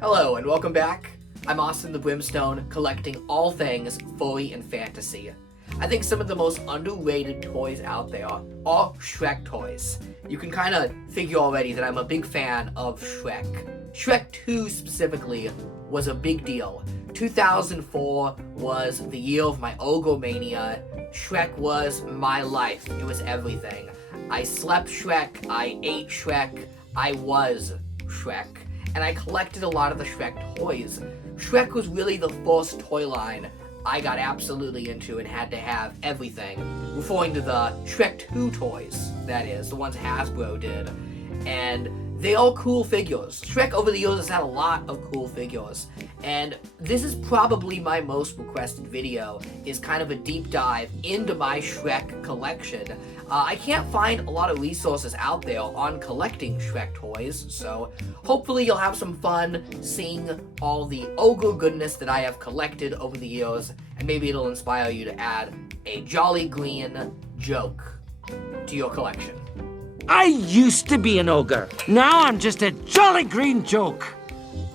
Hello and welcome back. I'm Austin the Brimstone, collecting all things furry and fantasy. I think some of the most underrated toys out there are Shrek toys. You can kind of figure already that I'm a big fan of Shrek. Shrek 2 specifically was a big deal. 2004 was the year of my ogomania. Shrek was my life. It was everything. I slept Shrek, I ate Shrek, I was Shrek. And I collected a lot of the Shrek toys. Shrek was really the first toy line I got absolutely into and had to have everything. Referring to the Shrek 2 toys, that is, the ones Hasbro did. And they are cool figures. Shrek over the years has had a lot of cool figures. And this is probably my most requested video, is kind of a deep dive into my Shrek collection. I can't find a lot of resources out there on collecting Shrek toys, so hopefully you'll have some fun seeing all the ogre goodness that I have collected over the years, and maybe it'll inspire you to add a jolly green joke to your collection. I used to be an ogre. Now I'm just a jolly green joke.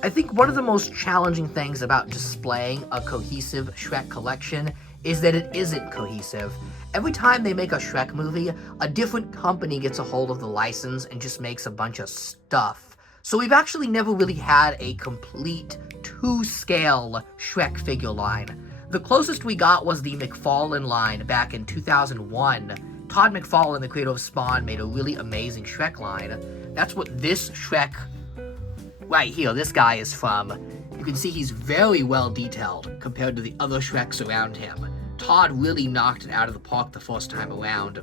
I think one of the most challenging things about displaying a cohesive Shrek collection is that it isn't cohesive. Every time they make a Shrek movie, a different company gets a hold of the license and just makes a bunch of stuff. So we've actually never really had a complete to-scale Shrek figure line. The closest we got was the McFarlane line back in 2001. Todd McFarlane, the creator of Spawn, made a really amazing Shrek line. That's what this Shrek right here, this guy is from. You can see he's very well detailed compared to the other Shreks around him. Todd really knocked it out of the park the first time around.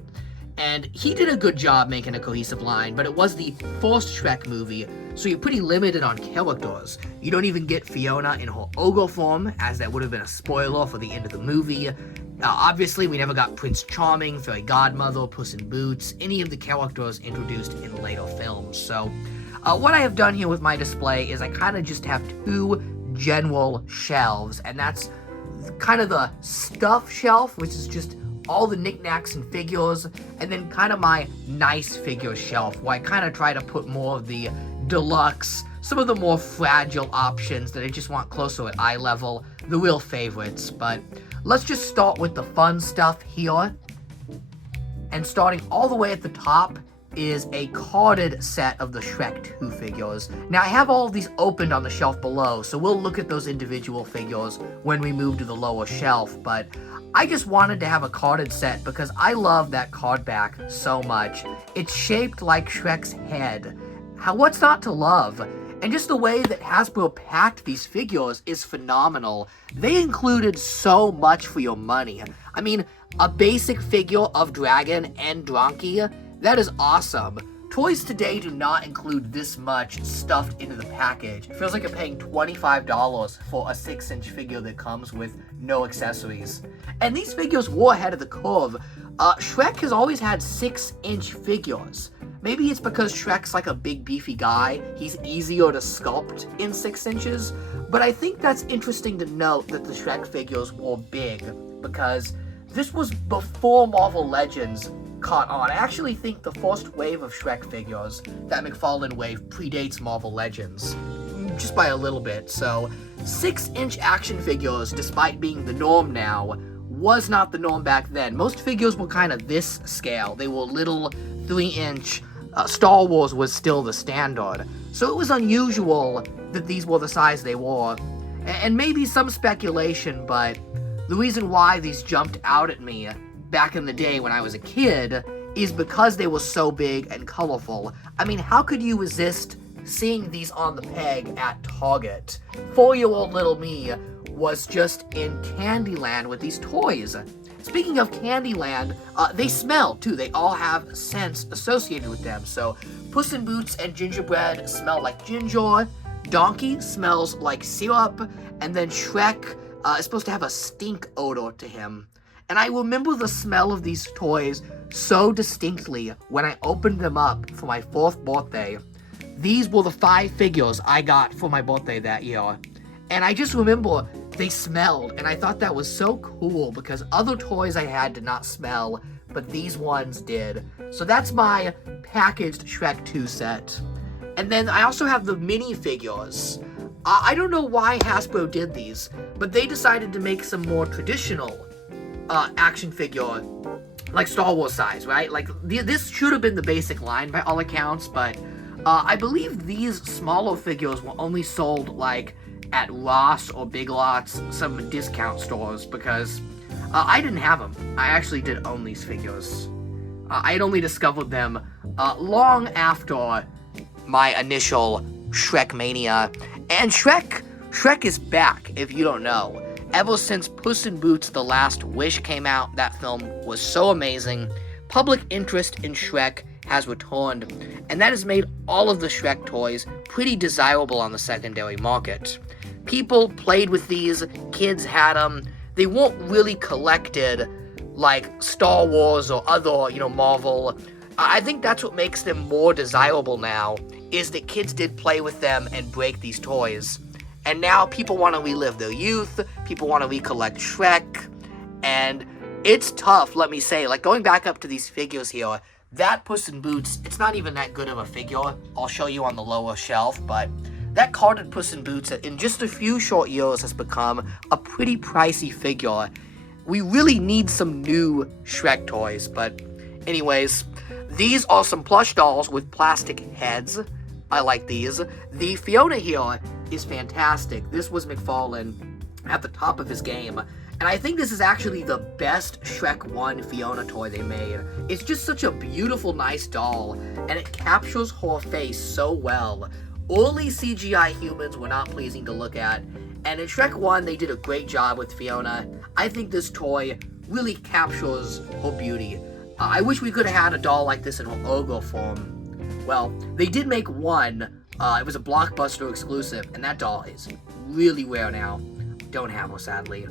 And he did a good job making a cohesive line, but it was the first Shrek movie, so you're pretty limited on characters. You don't even get Fiona in her ogre form, as that would have been a spoiler for the end of the movie. Obviously, we never got Prince Charming, Fairy Godmother, Puss in Boots, any of the characters introduced in later films. So, what I have done here with my display is I kind of just have two general shelves, and that's kind of the stuff shelf, which is just all the knickknacks and figures, and then kind of my nice figure shelf, where I kind of try to put more of the deluxe, some of the more fragile options that I just want closer at eye level, the real favorites. But let's just start with the fun stuff here. And starting all the way at the top is a carded set of the Shrek 2 figures. Now, I have all of these opened on the shelf below, so we'll look at those individual figures when we move to the lower shelf, but I just wanted to have a carded set because I love that card back so much. It's shaped like Shrek's head. What's not to love? And just the way that Hasbro packed these figures is phenomenal. They included so much for your money. I mean, a basic figure of Dragon and Donkey, that is awesome. Toys today do not include this much stuffed into the package. It feels like you're paying $25 for a 6-inch figure that comes with no accessories. And these figures were ahead of the curve. Shrek has always had 6-inch figures. Maybe it's because Shrek's like a big beefy guy. He's easier to sculpt in 6 inches. But I think that's interesting to note that the Shrek figures were big, because this was before Marvel Legends caught on. I actually think the first wave of Shrek figures, that McFarlane wave, predates Marvel Legends. Just by a little bit. So 6-inch action figures, despite being the norm now, was not the norm back then. Most figures were kind of this scale. They were little 3-inch. Star Wars was still the standard. So it was unusual that these were the size they were. And maybe some speculation, but the reason why these jumped out at me back in the day when I was a kid is because they were so big and colorful. I mean, how could you resist seeing these on the peg at Target? 4-year-old little me was just in Candyland with these toys. Speaking of Candyland, they smell too. They all have scents associated with them. So Puss in Boots and Gingerbread smell like ginger, Donkey smells like syrup, and then Shrek is supposed to have a stink odor to him. And I remember the smell of these toys so distinctly when I opened them up for my 4th birthday. These were the 5 figures I got for my birthday that year. And I just remember they smelled, and I thought that was so cool because other toys I had did not smell but these ones did. So that's my packaged Shrek 2 set. And then I also have the minifigures. I don't know why Hasbro did these, but they decided to make some more traditional action figure, like Star Wars size, right? Like, this should have been the basic line by all accounts, but I believe these smaller figures were only sold, like, at Ross or Big Lots, some discount stores, because I didn't have them. I actually did own these figures. I had only discovered them long after my initial Shrek mania. And Shrek is back, if you don't know. Ever since Puss in Boots: The Last Wish came out, that film was so amazing. Public interest in Shrek has returned, and that has made all of the Shrek toys pretty desirable on the secondary market. People played with these, kids had them. They weren't really collected like Star Wars or other, Marvel. I think that's what makes them more desirable now, is that kids did play with them and break these toys. And now people want to relive their youth, people want to recollect Shrek, and it's tough, let me say. Like, going back up to these figures here, that Puss in Boots, it's not even that good of a figure. I'll show you on the lower shelf, but that carded Puss in Boots in just a few short years has become a pretty pricey figure. We really need some new Shrek toys, but anyways, these are some plush dolls with plastic heads. I like these. The Fiona here is fantastic. This was McFarlane at the top of his game, and I think this is actually the best Shrek 1 Fiona toy they made. It's just such a beautiful, nice doll, and it captures her face so well. Early CGI humans were not pleasing to look at, and in Shrek 1 they did a great job with Fiona. I think this toy really captures her beauty. I wish we could have had a doll like this in her ogre form. Well, they did make one. It was a Blockbuster exclusive, and that doll is really rare now. Don't have her, sadly.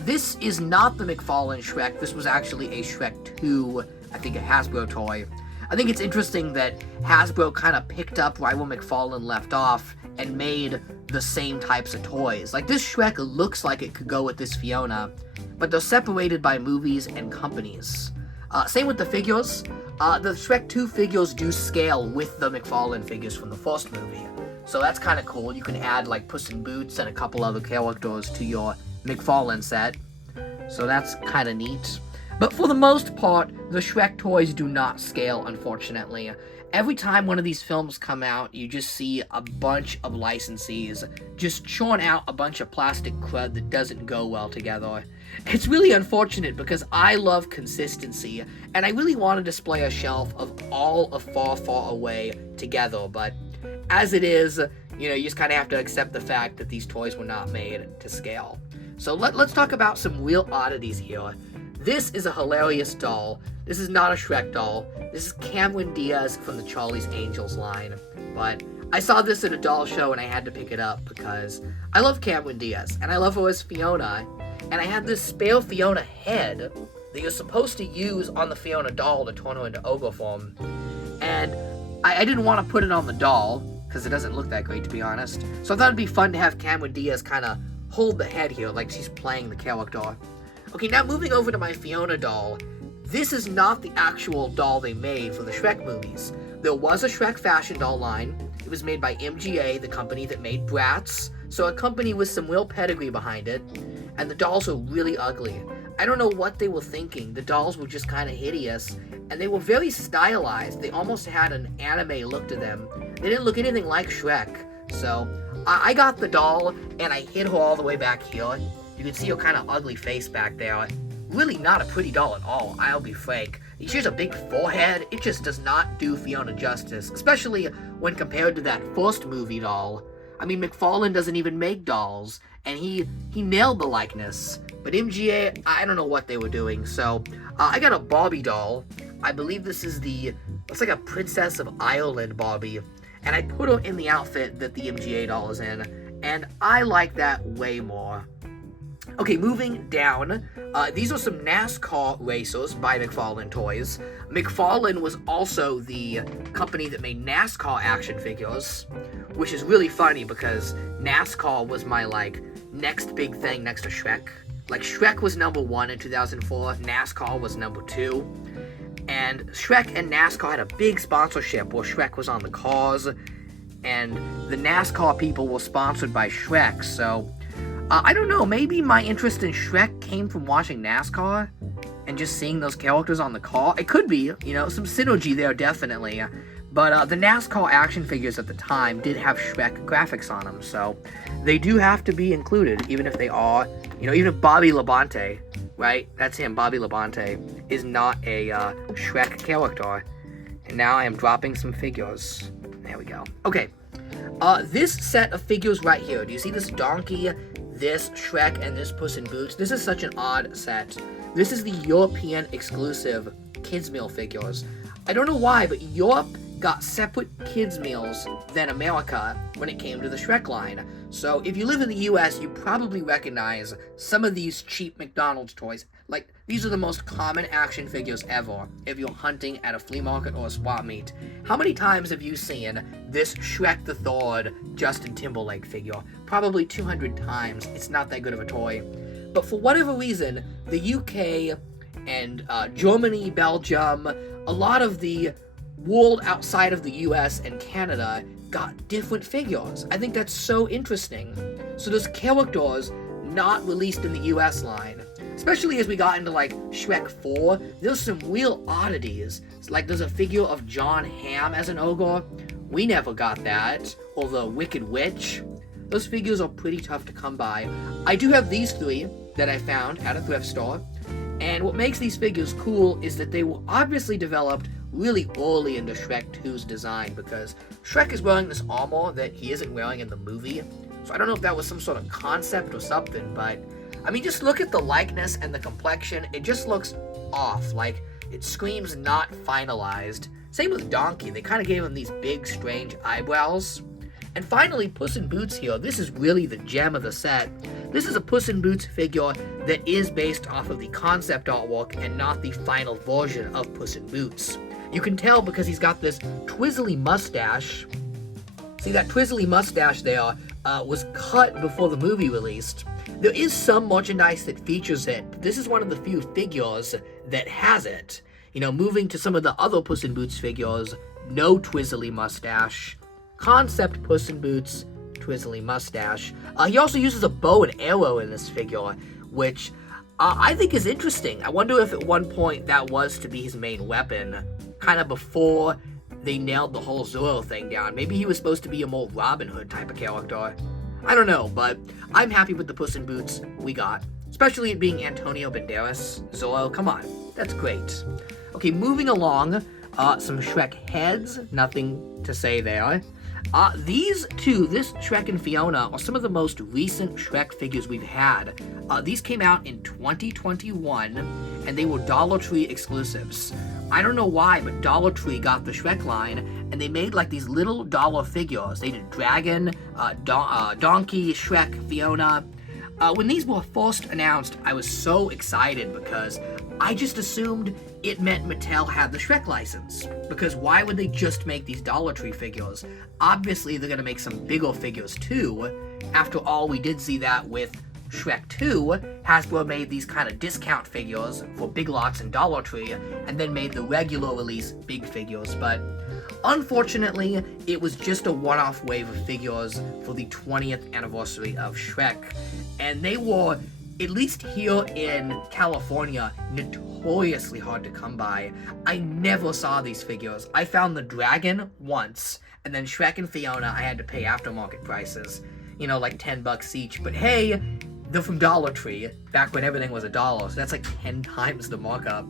This is not the McFarlane Shrek. This was actually a Shrek 2, I think a Hasbro toy. I think it's interesting that Hasbro kind of picked up right where McFarlane left off and made the same types of toys. Like, this Shrek looks like it could go with this Fiona, but they're separated by movies and companies. Same with the figures. The Shrek 2 figures do scale with the McFarlane figures from the first movie. So that's kind of cool. You can add, like, Puss in Boots and a couple other characters to your McFarlane set. So that's kind of neat. But for the most part, the Shrek toys do not scale, unfortunately. Every time one of these films come out, you just see a bunch of licensees just churn out a bunch of plastic crud that doesn't go well together. It's really unfortunate because I love consistency, and I really want to display a shelf of all of Far, Far Away together, but as it is, you just kind of have to accept the fact that these toys were not made to scale. So let's talk about some real oddities here. This is a hilarious doll. This is not a Shrek doll. This is Cameron Diaz from the Charlie's Angels line. But I saw this at a doll show and I had to pick it up because I love Cameron Diaz and I love her as Fiona. And I had this spare Fiona head that you're supposed to use on the Fiona doll to turn her into ogre form. And I didn't want to put it on the doll because it doesn't look that great, to be honest. So I thought it'd be fun to have Cameron Diaz kind of hold the head here like she's playing the character. Okay, now moving over to my Fiona doll. This is not the actual doll they made for the Shrek movies. There was a Shrek fashion doll line. It was made by MGA, the company that made Bratz, so a company with some real pedigree behind it, and the dolls are really ugly. I don't know what they were thinking. The dolls were just kind of hideous, and they were very stylized. They almost had an anime look to them. They didn't look anything like Shrek, so I got the doll, and I hid her all the way back here. You can see her kind of ugly face back there. Really not a pretty doll at all, I'll be frank. She has a big forehead. It just does not do Fiona justice, especially when compared to that first movie doll. I mean, McFarlane doesn't even make dolls, and he nailed the likeness. But MGA, I don't know what they were doing, so I got a Barbie doll. I believe this is looks like a Princess of Ireland Barbie, and I put her in the outfit that the MGA doll is in, and I like that way more. Okay, moving down, these are some NASCAR racers by McFarlane Toys. McFarlane was also the company that made NASCAR action figures, which is really funny because NASCAR was my, next big thing next to Shrek. Like, Shrek was number 1 in 2004, NASCAR was number 2, and Shrek and NASCAR had a big sponsorship where Shrek was on the cars, and the NASCAR people were sponsored by Shrek, so I don't know, maybe my interest in Shrek came from watching NASCAR and just seeing those characters on the car. It could be, you know, some synergy there, definitely. But the NASCAR action figures at the time did have Shrek graphics on them, so they do have to be included, even if they are, you know, even if Bobby Labonte, right? That's him, Bobby Labonte, is not a Shrek character. And now I am dropping some figures. There we go. Okay, this set of figures right here, do you see this donkey, this Shrek, and this Puss in Boots? This is such an odd set. This is the European exclusive kids meal figures. I don't know why, but Europe got separate kids meals than America when it came to the Shrek line. So if you live in the US, you probably recognize some of these cheap McDonald's toys. Like, these are the most common action figures ever if you're hunting at a flea market or a swap meet. How many times have you seen this Shrek the Third Justin Timberlake figure? Probably 200 times. It's not that good of a toy. But for whatever reason, the UK and Germany, Belgium, a lot of the world outside of the US and Canada got different figures. I think that's so interesting. So there's characters not released in the US line. Especially as we got into like Shrek 4, there's some real oddities. It's like there's a figure of John Hamm as an ogre. We never got that. Or the Wicked Witch. Those figures are pretty tough to come by. I do have these 3 that I found at a thrift store. And what makes these figures cool is that they were obviously developed really early into Shrek 2's design, because Shrek is wearing this armor that he isn't wearing in the movie. So I don't know if that was some sort of concept or something, but I mean, just look at the likeness and the complexion. It just looks off. Like, it screams not finalized. Same with Donkey. They kind of gave him these big, strange eyebrows. And finally, Puss in Boots here. This is really the gem of the set. This is a Puss in Boots figure that is based off of the concept artwork and not the final version of Puss in Boots. You can tell because he's got this twizzly mustache. See, that twizzly mustache there was cut before the movie released. There is some merchandise that features it, but this is one of the few figures that has it. You know, moving to some of the other Puss in Boots figures, no twizzly mustache. Concept Puss in Boots, twizzly mustache. He also uses a bow and arrow in this figure, which I think is interesting. I wonder if at one point that was to be his main weapon, kind of before they nailed the whole Zorro thing down. Maybe he was supposed to be a more Robin Hood type of character. I don't know, but I'm happy with the Puss in Boots we got. Especially it being Antonio Banderas. Zorro, come on. That's great. Okay, moving along. Some Shrek heads. Nothing to say there. These two, this Shrek and Fiona, are some of the most recent Shrek figures we've had. These came out in 2021, and they were Dollar Tree exclusives. I don't know why, but Dollar Tree got the Shrek line, and they made like these little dollar figures. They did Dragon, Donkey, Shrek, Fiona. When these were first announced, I was so excited because I just assumed it meant Mattel had the Shrek license. Because why would they just make these Dollar Tree figures? Obviously, they're gonna make some bigger figures too. After all, we did see that with Shrek 2. Hasbro made these kind of discount figures for Big Lots and Dollar Tree, and then made the regular release big figures. But unfortunately, it was just a one-off wave of figures for the 20th anniversary of Shrek. And they were, at least here in California, notoriously hard to come by. I never saw these figures. I found the Dragon once, and then Shrek and Fiona I had to pay aftermarket prices. You know, like $10 each. But hey, they're from Dollar Tree, back when everything was $1, so that's like 10 times the markup.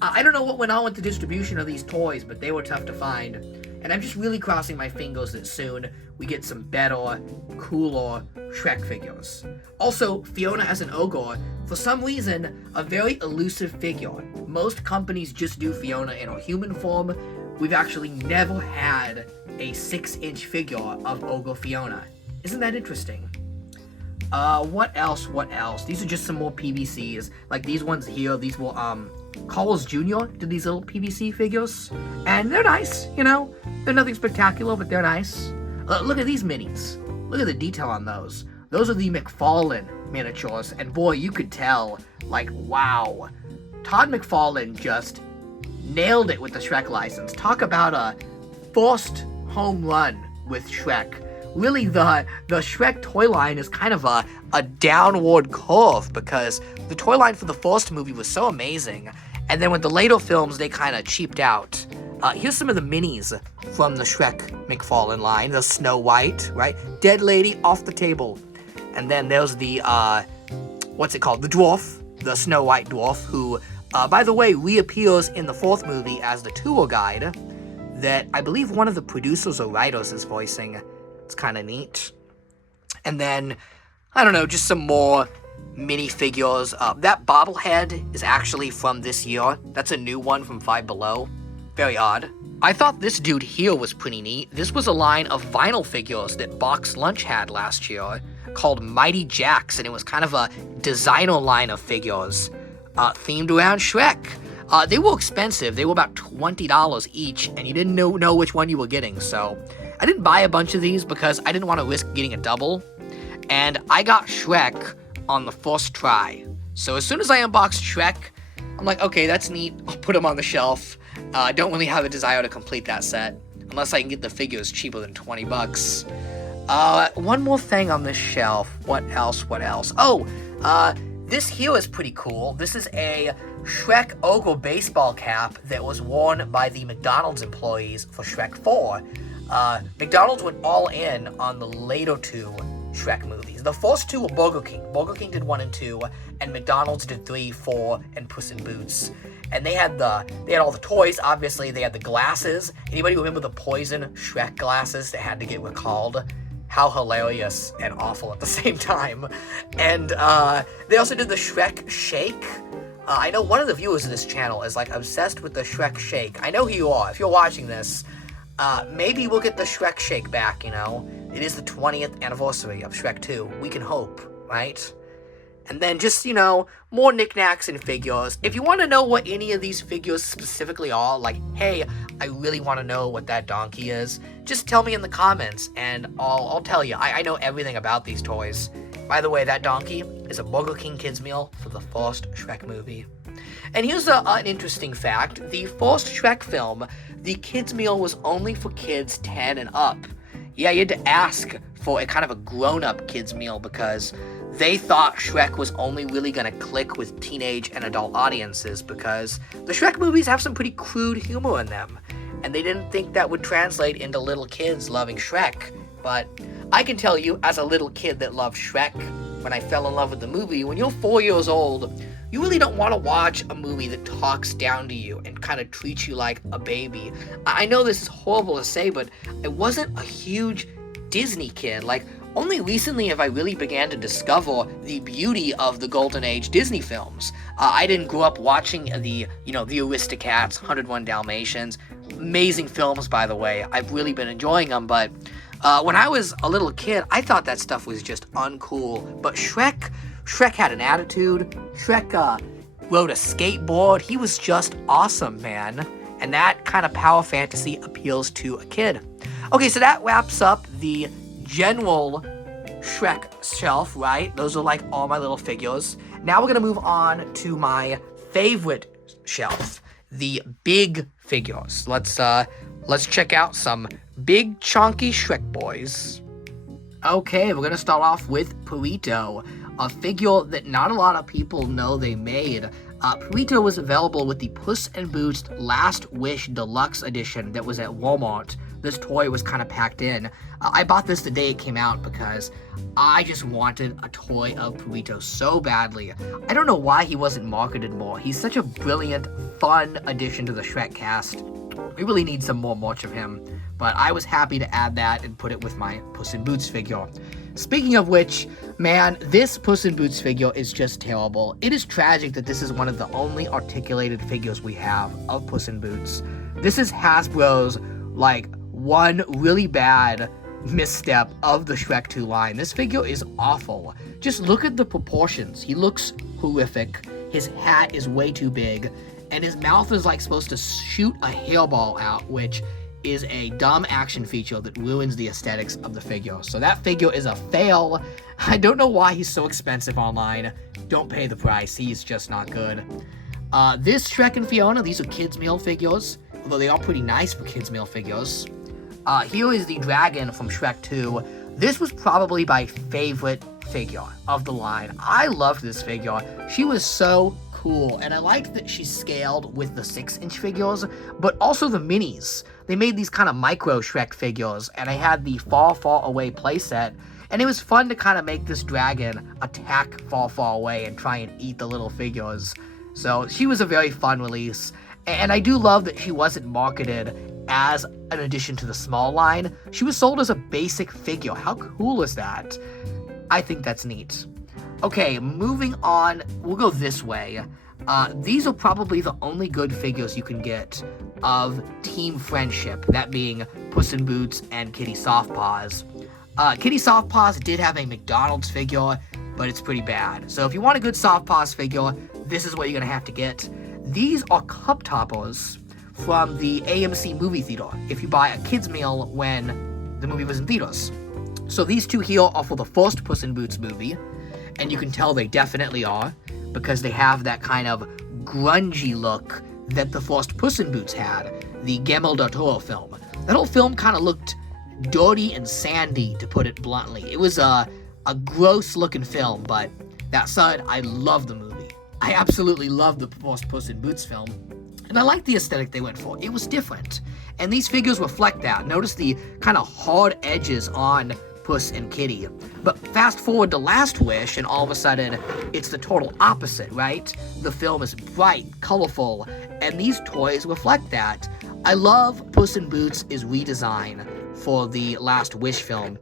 I don't know what went on with the distribution of these toys, but they were tough to find. And I'm just really crossing my fingers that soon we get some better, cooler Shrek figures. Also, Fiona as an ogre, for some reason, a very elusive figure. Most companies just do Fiona in her human form. We've actually never had a 6-inch figure of Ogre Fiona. Isn't that interesting? What else? These are just some more PVCs. Like these ones here, these were, Carl's Jr. did these little PVC figures. And they're nice, you know? They're nothing spectacular, but they're nice. Look at these minis. Look at the detail on those. those are the McFarlane miniatures, and boy, you could tell, like, wow. Todd McFarlane just nailed it with the Shrek license. Talk about a first home run with Shrek. Really, the Shrek toy line is kind of a downward curve, because the toy line for the first movie was so amazing, and then with the later films, they kind of cheaped out. Here's some of the minis from the Shrek McFarlane line. The Snow White, right? Dead lady off the table. And then there's the, what's it called? The dwarf, the Snow White dwarf, who, by the way, reappears in the fourth movie as the tour guide that I believe one of the producers or writers is voicing. It's kind of neat. And then, I don't know, just some more minifigures. That bobblehead is actually from this year. That's a new one from Five Below. Very odd. I thought this dude here was pretty neat. This was a line of vinyl figures that Box Lunch had last year called Mighty Jacks, and it was kind of a designer line of figures themed around Shrek. They were expensive. They were about $20 each, and you didn't know which one you were getting, so I didn't buy a bunch of these because I didn't want to risk getting a double, and I got Shrek on the first try. So as soon as I unboxed Shrek, I'm like, okay, that's neat. I'll put him on the shelf. I don't really have a desire to complete that set, unless I can get the figures cheaper than $20. One more thing on this shelf. What else? Oh, this here is pretty cool. This is a Shrek Ogre baseball cap that was worn by the McDonald's employees for Shrek 4. McDonald's went all in on the later two Shrek movies. The first two were Burger King. Burger King did 1 and 2, and McDonald's did 3, 4, and Puss in Boots. And they had all the toys, obviously. They had the glasses. Anybody remember the poison Shrek glasses that had to get recalled? How hilarious and awful at the same time. And they also did the Shrek Shake. I know one of the viewers of this channel is like obsessed with the Shrek Shake. I know who you are. If you're watching this, maybe we'll get the Shrek Shake back, you know? It is the 20th anniversary of Shrek 2. We can hope, right? And then just, you know, more knickknacks and figures. If you want to know what any of these figures specifically are, like, hey, I really want to know what that donkey is, just tell me in the comments, and I'll tell you. I know everything about these toys. By the way, that donkey is a Burger King kids meal for the first Shrek movie. And here's an interesting fact. The first Shrek film, the kids meal was only for kids 10 and up. Yeah, you had to ask for a kind of a grown-up kids meal because they thought Shrek was only really going to click with teenage and adult audiences because the Shrek movies have some pretty crude humor in them, and they didn't think that would translate into little kids loving Shrek. But I can tell you, as a little kid that loved Shrek, when I fell in love with the movie, when you're 4 years old, you really don't want to watch a movie that talks down to you and kind of treats you like a baby. I know this is horrible to say, but I wasn't a huge Disney kid. Like, only recently have I really began to discover the beauty of the Golden Age Disney films. I didn't grow up watching the Aristocats, 101 Dalmatians. Amazing films, by the way. I've really been enjoying them, but when I was a little kid, I thought that stuff was just uncool. But Shrek had an attitude. Shrek rode a skateboard. He was just awesome, man. And that kind of power fantasy appeals to a kid. Okay, so that wraps up the general Shrek shelf, right? Those are like all my little figures. Now we're gonna move on to my favorite shelf, the big figures. Let's check out some big chonky Shrek boys. Okay, we're gonna start off with Perito, a figure that not a lot of people know they made. Perito was available with the Puss in Boots Last Wish Deluxe Edition that was at Walmart. This toy was kind of packed in. I bought this the day it came out because I just wanted a toy of Perito so badly. I don't know why he wasn't marketed more. He's such a brilliant, fun addition to the Shrek cast. We really need some more merch of him, but I was happy to add that and put it with my Puss in Boots figure. Speaking of which, man, this Puss in Boots figure is just terrible. It is tragic that this is one of the only articulated figures we have of Puss in Boots. This is Hasbro's, like, one really bad misstep of the Shrek 2 line. This figure is awful. Just look at the proportions. He looks horrific. His hat is way too big, and his mouth is like supposed to shoot a hairball out, which is a dumb action feature that ruins the aesthetics of the figure. So that figure is a fail. I don't know why he's so expensive online. Don't pay the price. He's just not good. This Shrek and Fiona, these are kids' meal figures, although they are pretty nice for kids' meal figures. Here is the dragon from Shrek 2. This was probably my favorite figure of the line. I loved this figure. She was so cool, and I liked that she scaled with the 6-inch figures, but also the minis. They made these kind of micro Shrek figures, and I had the Far, Far Away playset, and it was fun to kind of make this dragon attack Far, Far Away and try and eat the little figures. So she was a very fun release, and I do love that she wasn't marketed as an addition to the small line. She was sold as a basic figure. How cool is that? I think that's neat. Okay, moving on, we'll go this way. These are probably the only good figures you can get of Team Friendship, that being Puss in Boots and Kitty Softpaws. Kitty Softpaws did have a McDonald's figure, but it's pretty bad. So if you want a good Softpaws figure, this is what you're gonna have to get. These are cup toppers from the AMC movie theater, if you buy a kid's meal when the movie was in theaters. So these two here are for the first Puss in Boots movie, and you can tell they definitely are, because they have that kind of grungy look that the first Puss in Boots had, the Guillermo del Toro film. That whole film kind of looked dirty and sandy, to put it bluntly. It was a gross looking film, but that said, I love the movie. I absolutely love the first Puss in Boots film, and I like the aesthetic they went for. It was different, and these figures reflect that. Notice the kind of hard edges on Puss and Kitty. But fast forward to Last Wish, and all of a sudden, it's the total opposite, right? The film is bright, colorful, and these toys reflect that. I love Puss in Boots' redesign for the Last Wish film.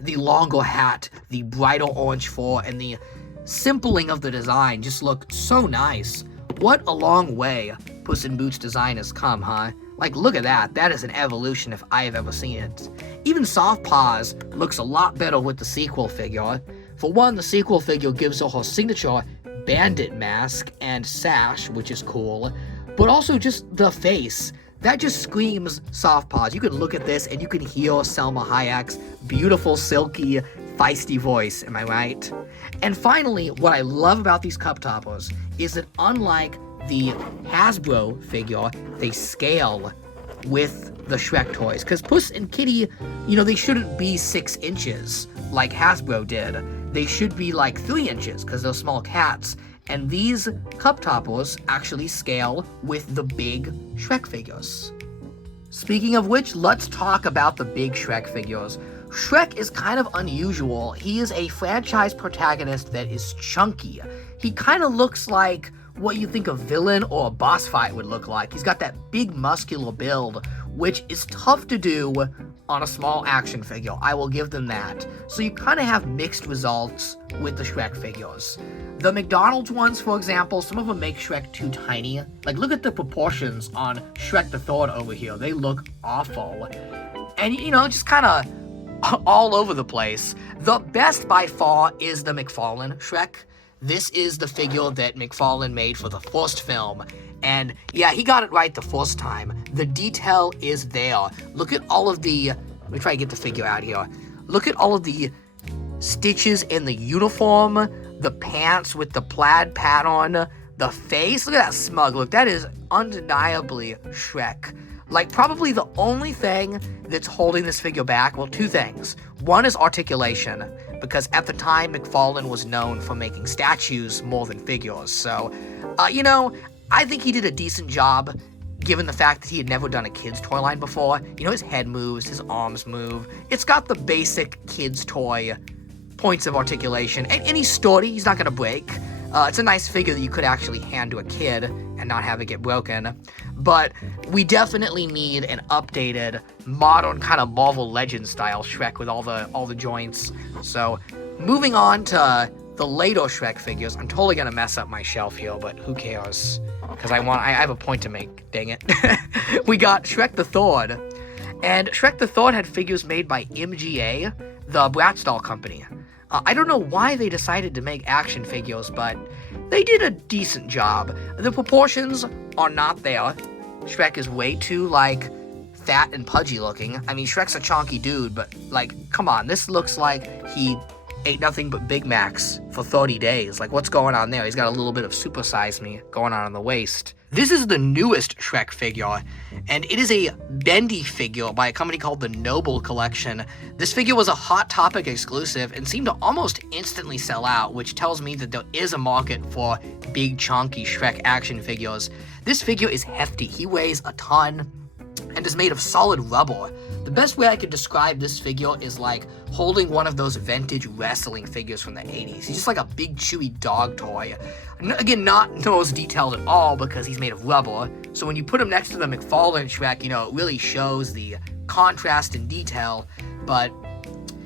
The longer hat, the brighter orange fur, and the simpling of the design just look so nice. What a long way Puss in Boots design has come, huh? Like, look at that. That is an evolution if I have ever seen it. Even Softpaws looks a lot better with the sequel figure. For one, the sequel figure gives her signature bandit mask and sash, which is cool, but also just the face. That just screams Softpaws. You could look at this and you can hear Selma Hayek's beautiful, silky, feisty voice, am I right? And finally, what I love about these cup toppers is that unlike the Hasbro figure, they scale with the Shrek toys. Because Puss and Kitty, they shouldn't be 6 inches like Hasbro did. They should be like 3 inches because they're small cats. And these cup toppers actually scale with the big Shrek figures. Speaking of which, let's talk about the big Shrek figures. Shrek is kind of unusual. He is a franchise protagonist that is chunky. He kind of looks like what you think a villain or a boss fight would look like. He's got that big muscular build, which is tough to do on a small action figure. I will give them that. So you kind of have mixed results with the Shrek figures. The McDonald's ones, for example, some of them make Shrek too tiny. Like, look at the proportions on Shrek the Third over here. They look awful. And, just kind of all over the place. The best by far is the McFarlane Shrek. This is the figure that McFarlane made for the first film. And yeah, he got it right the first time. The detail is there. Look at all of the, let me try to get the figure out here. Look at all of the stitches in the uniform, the pants with the plaid pattern, the face. Look at that smug look. That is undeniably Shrek. Like, probably the only thing that's holding this figure back, well, 2 things. One is articulation, because at the time, McFarlane was known for making statues more than figures. So, I think he did a decent job, given the fact that he had never done a kid's toy line before. His head moves, his arms move. It's got the basic kid's toy points of articulation, and he's sturdy. He's not going to break. It's a nice figure that you could actually hand to a kid and not have it get broken. But we definitely need an updated, modern kind of Marvel Legends style Shrek with all the joints. So, moving on to the later Shrek figures. I'm totally gonna mess up my shelf here, but who cares? Because I have a point to make, dang it. We got Shrek the Third. And Shrek the Third had figures made by MGA, the Bratz doll company. I don't know why they decided to make action figures, but they did a decent job. The proportions are not there. Shrek is way too, fat and pudgy looking. I mean, Shrek's a chonky dude, but, like, come on. This looks like he ate nothing but Big Macs for 30 days. Like, what's going on there? He's got a little bit of Super Size Me going on the waist. This is the newest Shrek figure, and it is a bendy figure by a company called the Noble Collection. This figure was a Hot Topic exclusive and seemed to almost instantly sell out, which tells me that there is a market for big, chunky Shrek action figures. This figure is hefty. He weighs a ton and is made of solid rubber. The best way I could describe this figure is like holding one of those vintage wrestling figures from the 80s. He's just like a big chewy dog toy. Again, not most detailed at all because he's made of rubber, so when you put him next to the McFarlane Shrek, you know, it really shows the contrast and detail, but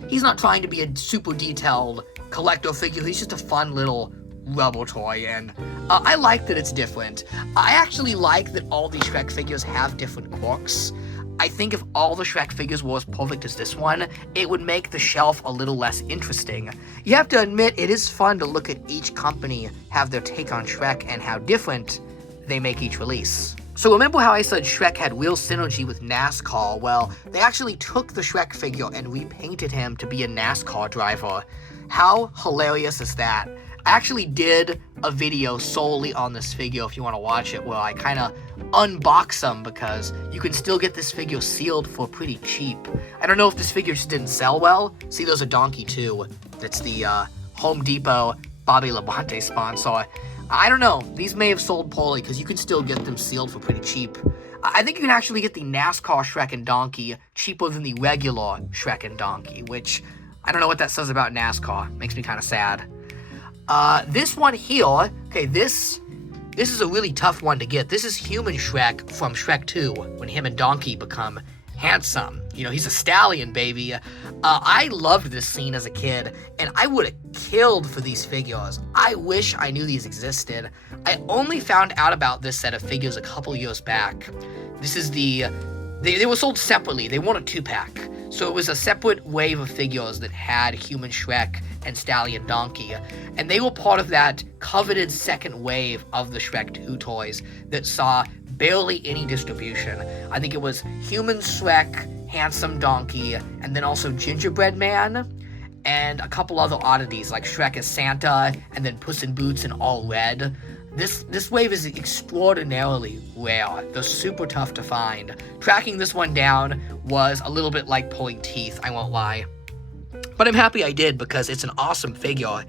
he's not trying to be a super detailed collector figure. He's just a fun little rubber toy, and I like that it's different. I actually like that all these Shrek figures have different quirks. I think if all the Shrek figures were as perfect as this one, it would make the shelf a little less interesting. You have to admit, it is fun to look at each company have their take on Shrek and how different they make each release. So remember how I said Shrek had real synergy with NASCAR? Well, they actually took the Shrek figure and repainted him to be a NASCAR driver. How hilarious is that? I actually did a video solely on this figure if you want to watch it, where I kind of unbox them because you can still get this figure sealed for pretty cheap. I don't know if this figure just didn't sell well. See, there's a donkey too. That's the Home Depot Bobby Labonte sponsor. I don't know. These may have sold poorly because you can still get them sealed for pretty cheap. I think you can actually get the NASCAR Shrek and Donkey cheaper than the regular Shrek and Donkey, which I don't know what that says about NASCAR. Makes me kind of sad. This one here, okay, this is a really tough one to get. This is human Shrek from Shrek 2, when him and Donkey become handsome. You know, he's a stallion, baby. I loved this scene as a kid, and I would have killed for these figures. I wish I knew these existed. I only found out about this set of figures a couple years back. This is they were sold separately. They weren't a 2-pack. So it was a separate wave of figures that had human Shrek and Stallion Donkey, and they were part of that coveted second wave of the Shrek 2 toys that saw barely any distribution. I think it was human Shrek, handsome Donkey, and then also Gingerbread Man, and a couple other oddities like Shrek as Santa, and then Puss in Boots in all red. This wave is extraordinarily rare. They're super tough to find. Tracking this one down was a little bit like pulling teeth, I won't lie. But I'm happy I did because it's an awesome figure,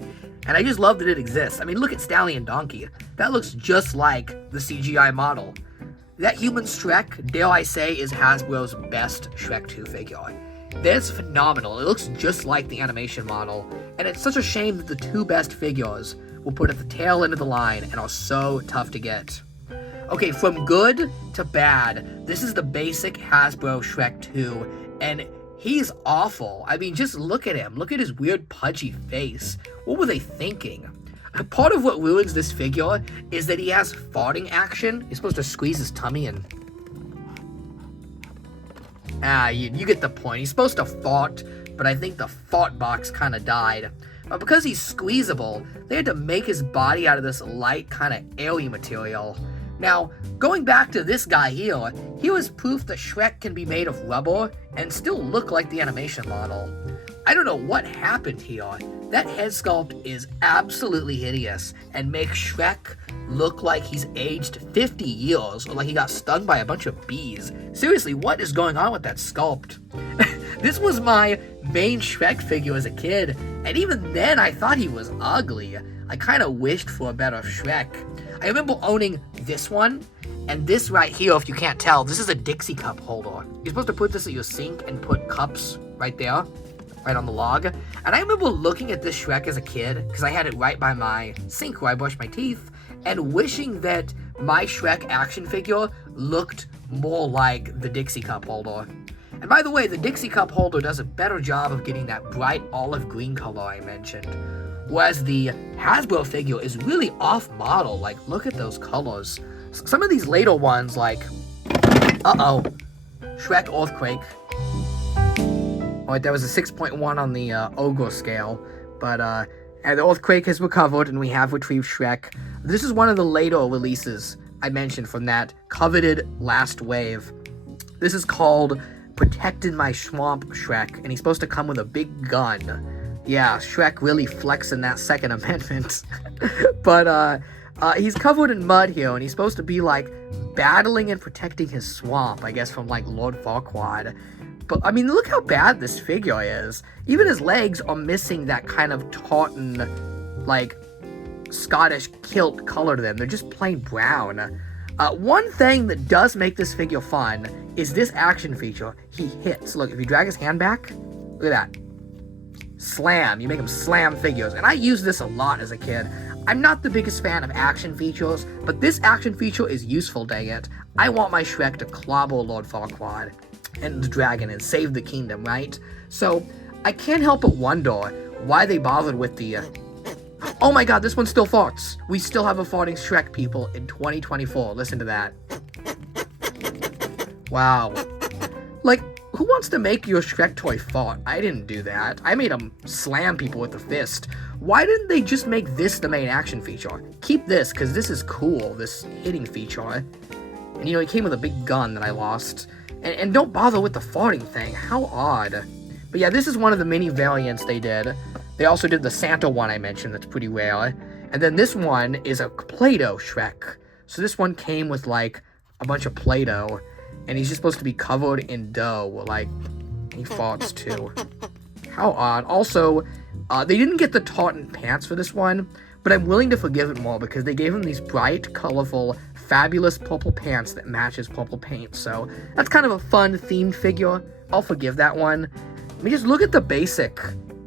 and I just love that it exists. I mean, look at Stallion Donkey. That looks just like the CGI model. That human Shrek, dare I say, is Hasbro's best Shrek 2 figure. That's phenomenal. It looks just like the animation model, and it's such a shame that the two best figures were put at the tail end of the line and are so tough to get. Okay, from good to bad, this is the basic Hasbro Shrek 2, and he's awful. I mean, just look at him. Look at his weird pudgy face. What were they thinking? Part of what ruins this figure is that he has farting action. He's supposed to squeeze his tummy and... you get the point. He's supposed to fart, but I think the fart box kind of died. But because he's squeezable, they had to make his body out of this light, kind of airy material. Now, going back to this guy here was proof that Shrek can be made of rubber and still look like the animation model. I don't know what happened here. That head sculpt is absolutely hideous and makes Shrek look like he's aged 50 years or like he got stung by a bunch of bees. Seriously, what is going on with that sculpt? This was my main Shrek figure as a kid, and even then I thought he was ugly. I kind of wished for a better Shrek. I remember owning this one, and this right here, if you can't tell, this is a Dixie cup holder. You're supposed to put this at your sink and put cups right there, right on the log. And I remember looking at this Shrek as a kid, because I had it right by my sink where I brush my teeth, and wishing that my Shrek action figure looked more like the Dixie cup holder. And by the way, the Dixie cup holder does a better job of getting that bright olive green color I mentioned. Whereas the Hasbro figure is really off-model. Like, look at those colors. Some of these later ones, like... Shrek Earthquake. Alright, that was a 6.1 on the Ogre scale. But, and the Earthquake has recovered, and we have retrieved Shrek. This is one of the later releases I mentioned from that coveted last wave. This is called Protecting My Swamp Shrek, and he's supposed to come with a big gun. Yeah, Shrek really flexing that Second Amendment. But, he's covered in mud here, and he's supposed to be, like, battling and protecting his swamp, I guess, from, like, Lord Farquaad. But, I mean, look how bad this figure is. Even his legs are missing that kind of tartan, like, Scottish kilt color to them. They're just plain brown. One thing that does make this figure fun is this action feature. He hits. Look, if you drag his hand back, look at that. Slam. You make him slam figures. And I used this a lot as a kid. I'm not the biggest fan of action features, but this action feature is useful, dang it. I want my Shrek to clobber Lord Farquaad and the dragon and save the kingdom, right? So, I can't help but wonder why they bothered with the... Oh my god, this one still farts. We still have a farting Shrek, people, in 2024. Listen to that. Wow. Like, who wants to make your Shrek toy fart? I didn't do that. I made him slam people with a fist. Why didn't they just make this the main action feature? Keep this, because this is cool, this hitting feature. And, you know, he came with a big gun that I lost. And don't bother with the farting thing. How odd. But yeah, this is one of the mini variants they did. They also did the Santa one I mentioned, that's pretty rare. And then this one is a Play-Doh Shrek. So this one came with, like, a bunch of Play-Doh. And he's just supposed to be covered in dough. Like, he farts too. How odd. Also, they didn't get the tartan pants for this one, but I'm willing to forgive it more because they gave him these bright, colorful, fabulous purple pants that matches purple paint. So that's kind of a fun themed figure. I'll forgive that one. I mean, just look at the basic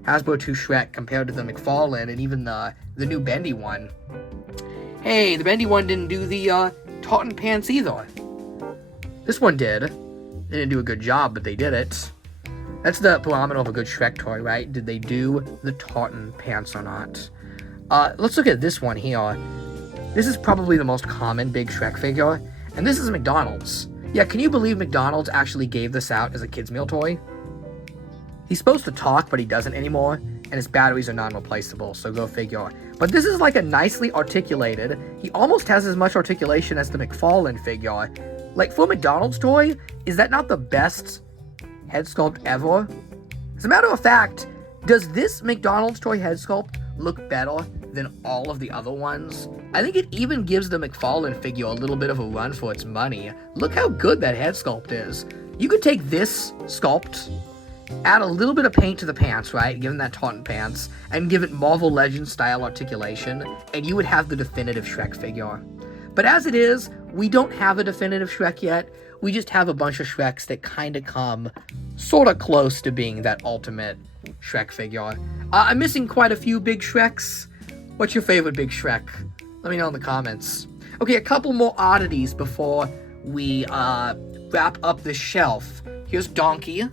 Hasbro 2 Shrek compared to the McFarlane and even the new bendy one. Hey, the bendy one didn't do the tartan pants either. This one did. They didn't do a good job, but they did it. That's the barometer of a good Shrek toy, right? Did they do the tartan pants or not? Let's look at this one here. This is probably the most common big Shrek figure, and this is McDonald's. Yeah, can you believe McDonald's actually gave this out as a kid's meal toy? He's supposed to talk, but he doesn't anymore, and his batteries are non-replaceable, so go figure. But this is like a nicely articulated, he almost has as much articulation as the McFarlane figure. Like, for a McDonald's toy, is that not the best head sculpt ever? As a matter of fact, does this McDonald's toy head sculpt look better than all of the other ones? I think it even gives the McFarlane figure a little bit of a run for its money. Look how good that head sculpt is. You could take this sculpt, add a little bit of paint to the pants, right? Give them that tartan pants, and give it Marvel Legends style articulation, and you would have the definitive Shrek figure. But as it is, we don't have a definitive Shrek yet. We just have a bunch of Shreks that kind of come sort of close to being that ultimate Shrek figure. I'm missing quite a few big Shreks. What's your favorite big Shrek? Let me know in the comments. Okay, a couple more oddities before we wrap up this shelf. Here's Donkey.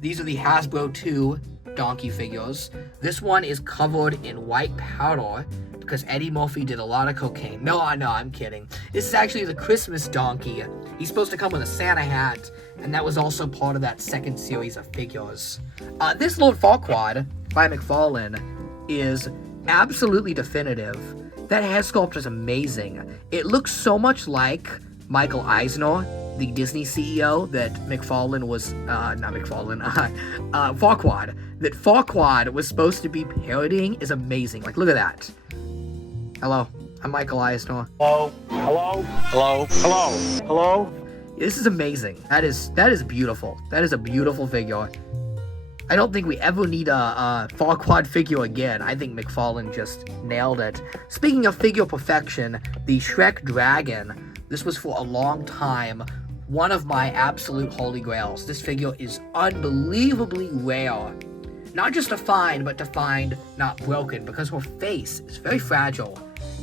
These are the Hasbro 2 Donkey figures. This one is covered in white powder because Eddie Murphy did a lot of cocaine. No, I'm kidding. This is actually the Christmas Donkey. He's supposed to come with a Santa hat, and that was also part of that second series of figures. This Lord Farquaad by McFarlane is absolutely definitive. That head sculpt is amazing. It looks so much like Michael Eisner, the Disney CEO that McFarlane was, Farquaad. That Farquaad was supposed to be parodying is amazing. Like, look at that. Hello, I'm Michael Eisner. Hello? Hello? Hello? Hello? Hello? This is amazing. That is beautiful. That is a beautiful figure. I don't think we ever need a Farquaad figure again. I think McFarlane just nailed it. Speaking of figure perfection, the Shrek Dragon. This was for a long time one of my absolute holy grails. This figure is unbelievably rare. Not just to find, but to find not broken, because her face is very fragile,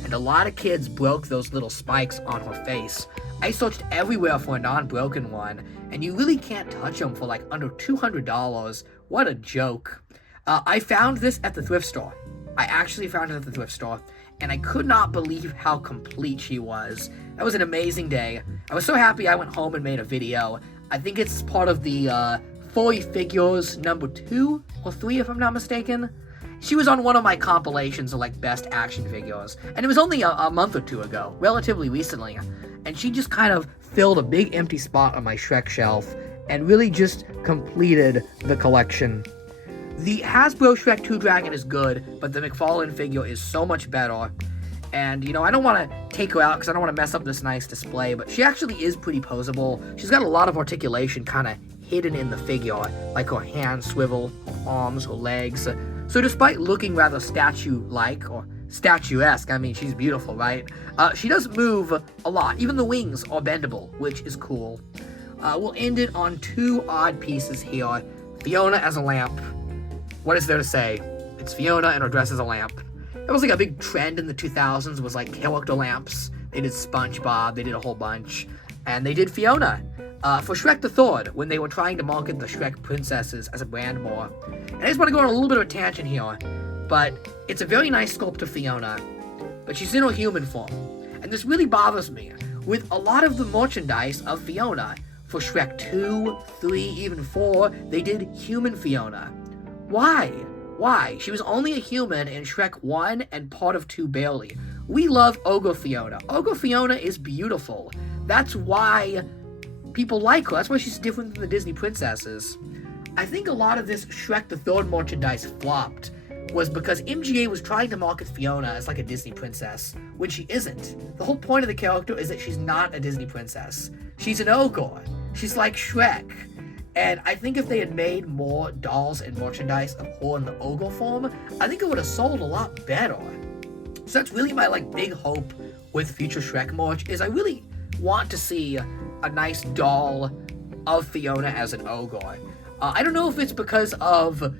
and a lot of kids broke those little spikes on her face. I searched everywhere for a non-broken one, and you really can't touch them for like under $200. What a joke. I found this at the thrift store. I actually found it at the thrift store, and I could not believe how complete she was. That was an amazing day. I was so happy I went home and made a video. I think it's part of the Fully Figures number 2 or 3, if I'm not mistaken. She was on one of my compilations of like best action figures, and it was only a month or two ago, relatively recently, and she just kind of filled a big empty spot on my Shrek shelf and really just completed the collection. The Hasbro Shrek 2 Dragon is good, but the McFarlane figure is so much better. And, you know, I don't want to take her out because I don't want to mess up this nice display, but she actually is pretty posable. She's got a lot of articulation kind of hidden in the figure, like her hands swivel, her arms, her legs. So despite looking rather statue-like, or statuesque, I mean, she's beautiful, right? She does move a lot. Even the wings are bendable, which is cool. We'll end it on two odd pieces here. Fiona as a lamp. What is there to say? It's Fiona and her dress as a lamp. That was like a big trend in the 2000s, was like character lamps. They did SpongeBob, they did a whole bunch. And they did Fiona for Shrek the Third, when they were trying to market the Shrek princesses as a brand more. And I just want to go on a little bit of a tangent here, but it's a very nice sculpt of Fiona, but she's in her human form. And this really bothers me. With a lot of the merchandise of Fiona, for Shrek 2, 3, even 4, they did human Fiona. Why? Why? She was only a human in Shrek 1 and part of 2 barely. We love Ogre Fiona. Ogre Fiona is beautiful. That's why people like her. That's why she's different than the Disney princesses. I think a lot of this Shrek the Third merchandise flopped was because MGA was trying to market Fiona as like a Disney princess, when she isn't. The whole point of the character is that she's not a Disney princess. She's an ogre. She's like Shrek. And I think if they had made more dolls and merchandise of her in the ogre form, I think it would have sold a lot better. So that's really my big hope with future Shrek merch, is I really want to see a nice doll of Fiona as an ogre. I don't know if it's because of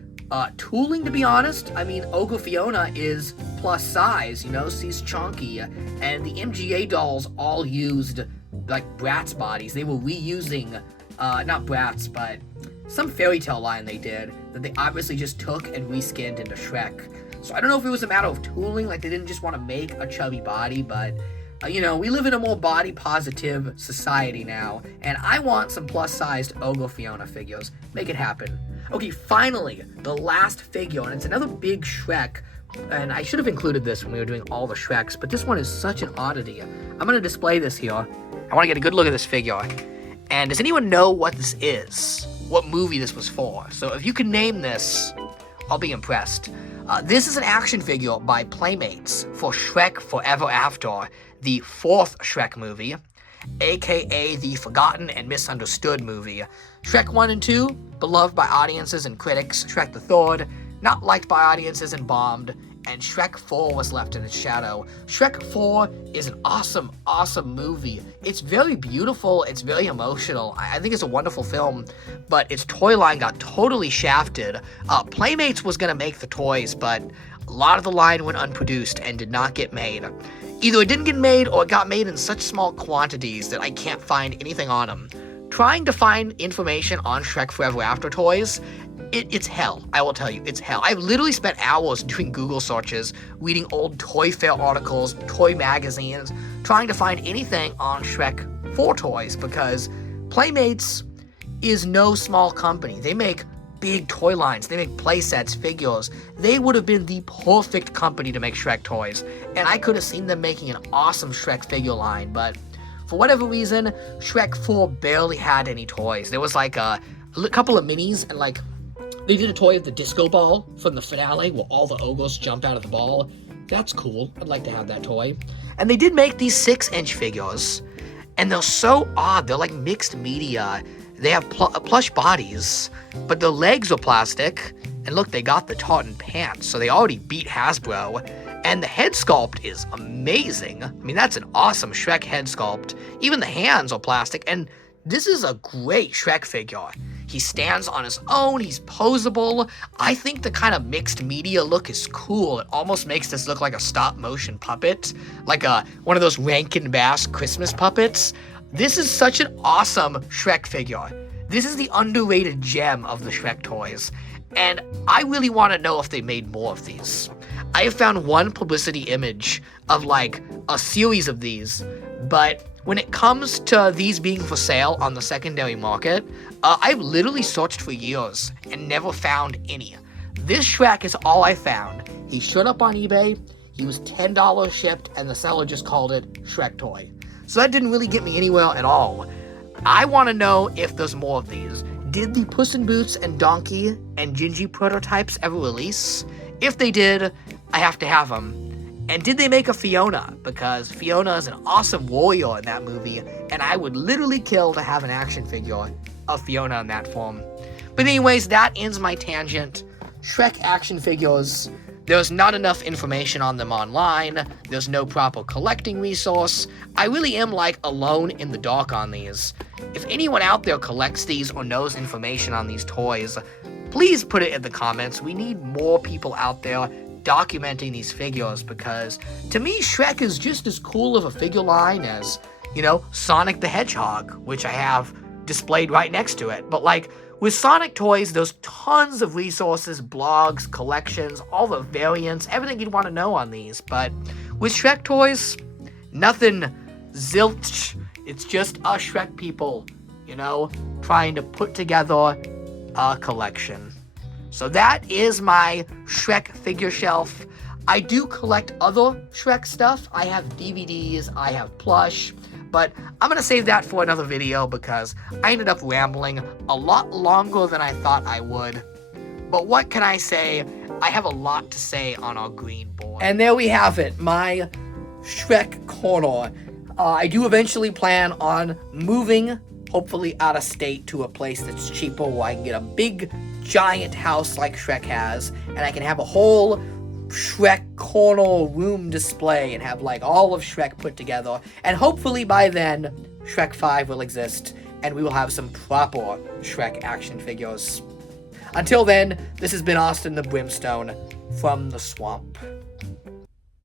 tooling, to be honest. I mean, Ogre Fiona is plus size, you know, she's chunky, and the MGA dolls all used Bratz bodies. They were reusing not Bratz, but some fairy tale line they did that they obviously just took and reskinned into Shrek. So I don't know if it was a matter of tooling, they didn't just want to make a chubby body, but you know, we live in a more body positive society now, and I want some plus sized Ogre Fiona figures. Make it happen. Okay, finally, the last figure, and it's another big Shrek, and I should have included this when we were doing all the Shreks, but this one is such an oddity. I'm going to display this here. I want to get a good look at this figure. And does anyone know what this is? What movie this was for? So if you can name this, I'll be impressed. This is an action figure by Playmates for Shrek Forever After, the 4th Shrek movie, aka the forgotten and misunderstood movie. Shrek 1 and 2, beloved by audiences and critics. Shrek the Third, not liked by audiences and bombed. And Shrek 4 was left in its shadow. Shrek 4 is an awesome, awesome movie. It's very beautiful, it's very emotional. I think it's a wonderful film, but its toy line got totally shafted. Playmates was gonna make the toys, but a lot of the line went unproduced and did not get made. Either it didn't get made or it got made in such small quantities that I can't find anything on them. Trying to find information on Shrek Forever After toys, it's hell. I will tell you, it's hell. I've literally spent hours doing Google searches, reading old Toy Fair articles, toy magazines, trying to find anything on Shrek 4 toys, because Playmates is no small company. They make big toy lines. They make play sets, figures. They would have been the perfect company to make Shrek toys, and I could have seen them making an awesome Shrek figure line, but for whatever reason, Shrek 4 barely had any toys. There was a couple of minis, and they did a toy of the disco ball from the finale where all the ogres jump out of the ball. That's cool. I'd like to have that toy. And they did make these 6-inch figures, and they're so odd. They're like mixed media. They have plush bodies, but the legs are plastic. And look, they got the tartan pants, so they already beat Hasbro. And the head sculpt is amazing. I mean, that's an awesome Shrek head sculpt. Even the hands are plastic, and this is a great Shrek figure. He stands on his own, he's posable. I think the kind of mixed media look is cool. It almost makes this look like a stop motion puppet, like one of those Rankin Bass Christmas puppets. This is such an awesome Shrek figure. This is the underrated gem of the Shrek toys, and I really want to know if they made more of these. I have found one publicity image of a series of these, but when it comes to these being for sale on the secondary market, I've literally searched for years and never found any. This Shrek is all I found. He showed up on eBay, he was $10 shipped, and the seller just called it Shrek Toy. So that didn't really get me anywhere at all. I want to know if there's more of these. Did the Puss in Boots and Donkey and Gingy prototypes ever release? If they did, I have to have them. And did they make a Fiona? Because Fiona is an awesome warrior in that movie, and I would literally kill to have an action figure of Fiona in that form. But anyways, that ends my tangent. Shrek action figures. There's not enough information on them online. There's no proper collecting resource. I really am like alone in the dark on these. If anyone out there collects these or knows information on these toys, please put it in the comments. We need more people out there documenting these figures, because to me, Shrek is just as cool of a figure line as, you know, Sonic the Hedgehog, which I have displayed right next to it. But like, with Sonic toys, there's tons of resources, blogs, collections, all the variants, everything you'd want to know on these. But with Shrek toys, nothing. Zilch. It's just us Shrek people, you know, trying to put together a collection. So that is my Shrek figure shelf. I do collect other Shrek stuff. I have DVDs, I have plush, but I'm going to save that for another video because I ended up rambling a lot longer than I thought I would. But what can I say? I have a lot to say on our green board. And there we have it, my Shrek corner. I do eventually plan on moving, hopefully out of state, to a place that's cheaper where I can get a big, giant house like Shrek has, and I can have a whole Shrek corner room display and have like all of Shrek put together. And hopefully by then, Shrek 5 will exist, and we will have some proper Shrek action figures. Until then, this has been Austin the Brimstone from the Swamp.